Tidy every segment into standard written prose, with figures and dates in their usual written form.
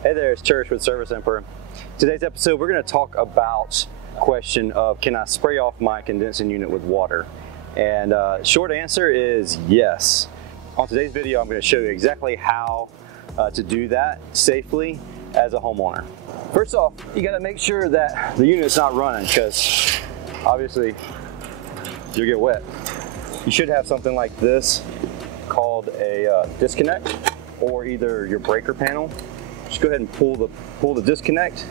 Hey there, it's Church with Service Emperor. Today's episode, we're going to talk about the question of, can I spray off my condensing unit with water? And short answer is yes. On today's video, I'm going to show you exactly how to do that safely as a homeowner. First off, you got to make sure that the unit's not running, because obviously you'll get wet. You should have something like this called a disconnect, or either your breaker panel. Just go ahead and pull the disconnect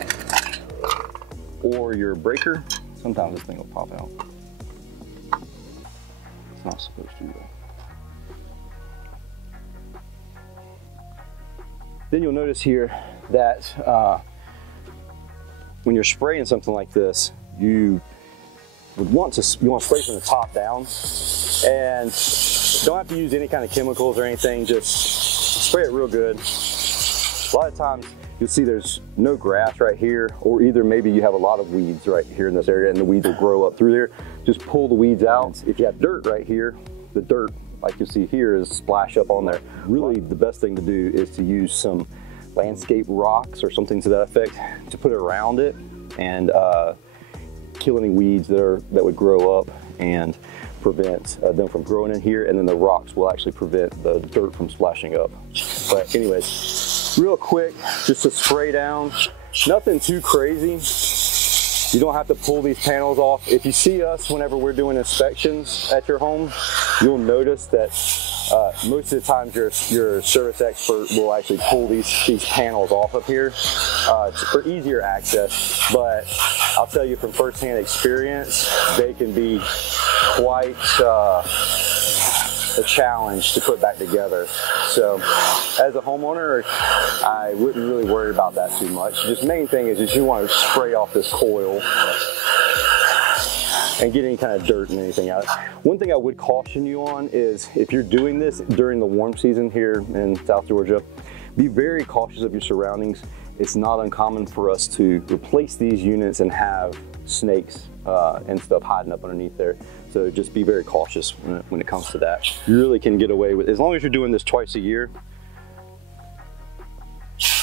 or your breaker. Sometimes this thing will pop out. It's not supposed to though. Then you'll notice here that when you're spraying something like this, you want to spray from the top down, and don't have to use any kind of chemicals or anything. Just spray it real good. A lot of times you'll see there's no grass right here, or either maybe you have a lot of weeds right here in this area and the weeds will grow up through there. Just pull the weeds out. If you have dirt right here, the dirt, like you see here, is splash up on there. Really, the best thing to do is to use some landscape rocks or something to that effect to put around it and kill any weeds that would grow up and prevent them from growing in here, and then the rocks will actually prevent the dirt from splashing up. But anyways, real quick, just to spray down, nothing too crazy. You don't have to pull these panels off. If you see us whenever we're doing inspections at your home, you'll notice that most of the times your service expert will actually pull these panels off of here for easier access. But I'll tell you from firsthand experience, they can be quite a challenge to put back together. So as a homeowner, I wouldn't really worry about that too much. Just main thing is you want to spray off this coil and get any kind of dirt and anything out. One thing I would caution you on is, if you're doing this during the warm season here in South Georgia, be very cautious of your surroundings. It's not uncommon for us to replace these units and have snakes and stuff hiding up underneath there. So just be very cautious when it comes to that. You really can get away with, as long as you're doing this twice a year,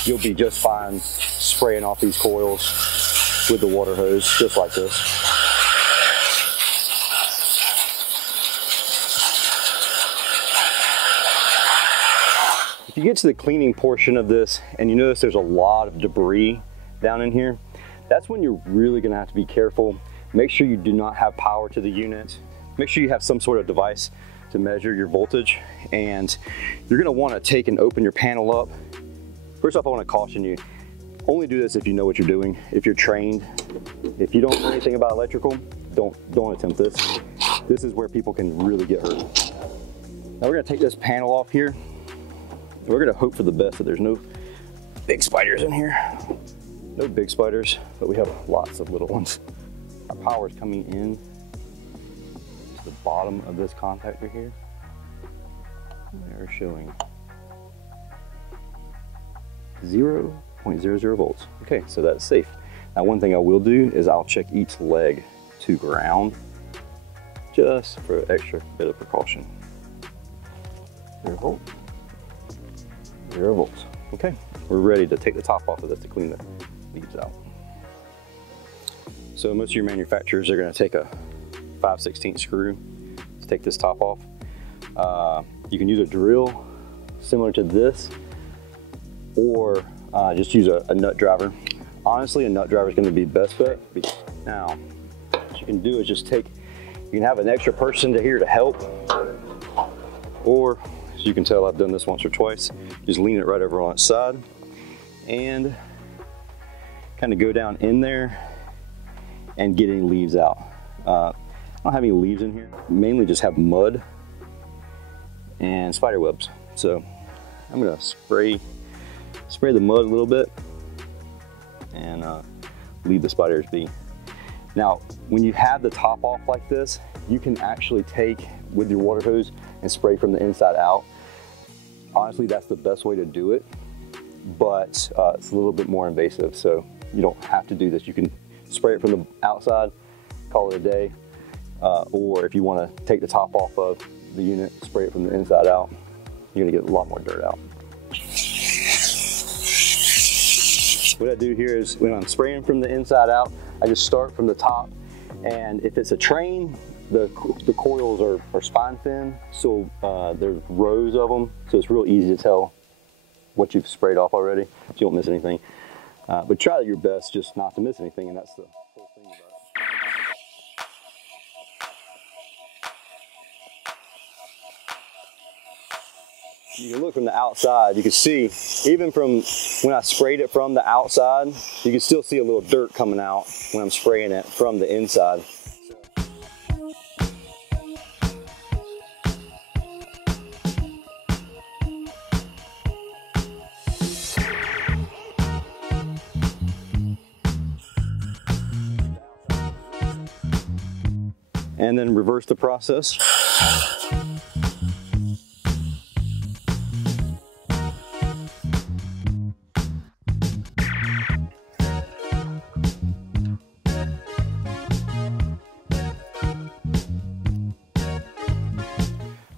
you'll be just fine spraying off these coils with the water hose, just like this. If you get to the cleaning portion of this and you notice there's a lot of debris down in here, that's when you're really gonna have to be careful. Make sure you do not have power to the unit. Make sure you have some sort of device to measure your voltage, and you're gonna wanna take and open your panel up. First off, I wanna caution you, only do this if you know what you're doing, if you're trained. If you don't know anything about electrical, don't attempt this. This is where people can really get hurt. Now we're gonna take this panel off here. We're gonna hope for the best that there's no big spiders in here. No big spiders, but we have lots of little ones. Our power is coming in to the bottom of this contactor here. They're showing 0.00 volts. Okay, so that's safe. Now, one thing I will do is I'll check each leg to ground, just for an extra bit of precaution. 0 volt. 0 volts. Okay, we're ready to take the top off of this to clean the leaves out. So most of your manufacturers are going to take a 5/16 screw to take this top off. You can use a drill similar to this, or just use a nut driver. Honestly, a nut driver is going to be best bet. Now, what you can do is just you can have an extra person here to help, or as you can tell, I've done this once or twice. Just lean it right over on its side and kind of go down in there and get any leaves out. I don't have any leaves in here. Mainly just have mud and spider webs. So I'm gonna spray the mud a little bit and leave the spiders be. Now, when you have the top off like this, you can actually take with your water hose and spray from the inside out. Honestly, that's the best way to do it, but it's a little bit more invasive, so you don't have to do this. You can spray it from the outside, call it a day, or if you want to take the top off of the unit, spray it from the inside out, you're going to get a lot more dirt out. What I do here is when I'm spraying from the inside out, I just start from the top. And if it's a train, the coils are spine thin, so there's rows of them, so it's real easy to tell what you've sprayed off already, so you don't miss anything. But try your best just not to miss anything, and that's the whole thing about it. You can look from the outside, you can see, even from when I sprayed it from the outside, you can still see a little dirt coming out when I'm spraying it from the inside. And then reverse the process.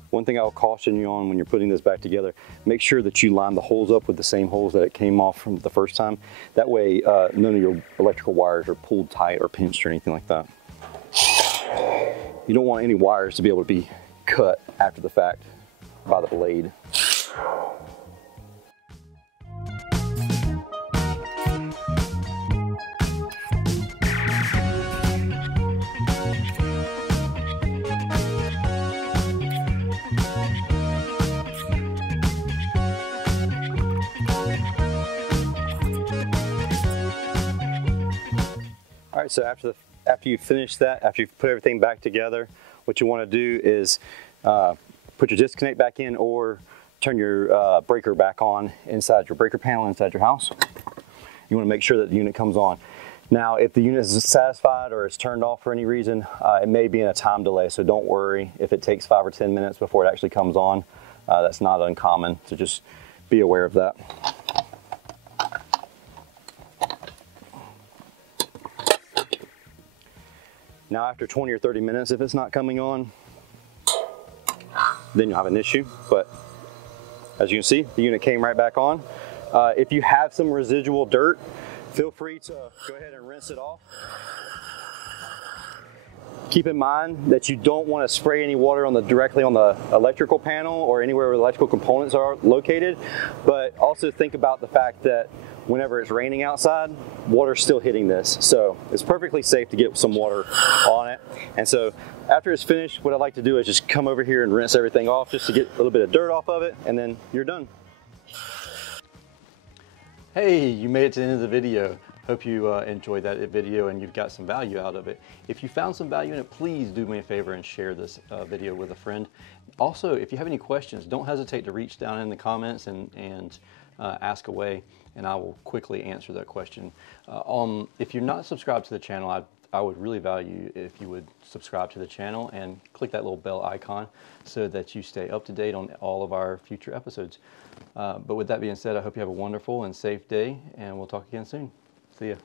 One thing I'll caution you on when you're putting this back together, make sure that you line the holes up with the same holes that it came off from the first time. That way none of your electrical wires are pulled tight or pinched or anything like that. You don't want any wires to be able to be cut after the fact by the blade. All right, so after you finish that, after you've put everything back together, what you want to do is put your disconnect back in or turn your breaker back on inside your breaker panel inside your house. You want to make sure that the unit comes on. Now, if the unit is satisfied or it's turned off for any reason, it may be in a time delay, so don't worry if it takes 5 or 10 minutes before it actually comes on. That's not uncommon, so just be aware of that. Now after 20 or 30 minutes, if it's not coming on, then you'll have an issue. But as you can see, the unit came right back on. If you have some residual dirt, feel free to go ahead and rinse it off. Keep in mind that you don't want to spray any water directly on the electrical panel or anywhere where the electrical components are located, but also think about the fact that whenever it's raining outside, water's still hitting this. So it's perfectly safe to get some water on it. And so after it's finished, what I like to do is just come over here and rinse everything off just to get a little bit of dirt off of it, and then you're done. Hey, you made it to the end of the video. Hope you enjoyed that video and you've got some value out of it. If you found some value in it, please do me a favor and share this video with a friend. Also, if you have any questions, don't hesitate to reach down in the comments and ask away, and I will quickly answer that question. If you're not subscribed to the channel, I would really value if you would subscribe to the channel and click that little bell icon so that you stay up to date on all of our future episodes. But with that being said, I hope you have a wonderful and safe day, and we'll talk again soon. See ya.